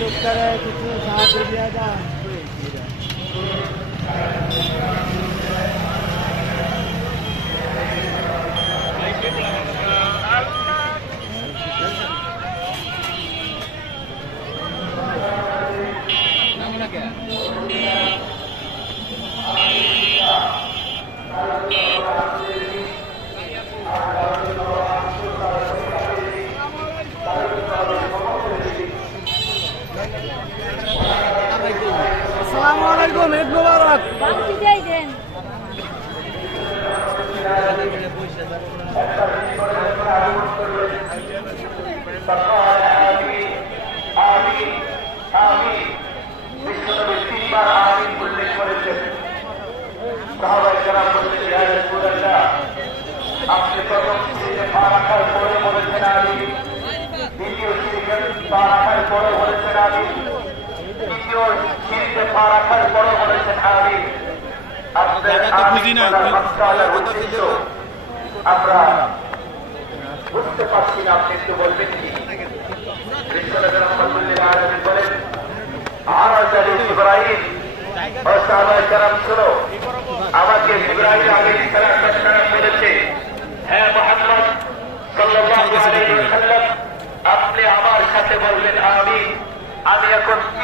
लोग कर रहे हैं कुछ साथ दिया था। আসসালামু আলাইকুম আপনি প্রথম পরে বলেছেন আমি দ্বিতীয় সিরিজে পা আমরা বুঝতে পারছি না আপনি একটু বলবেন কি। বলেন আর ইব্রাহিম আমাকে ইব্রাহিম হ্যাঁ মোহাম্মদ আপনি আমার সাথে বললেন আমি আমি এখন কি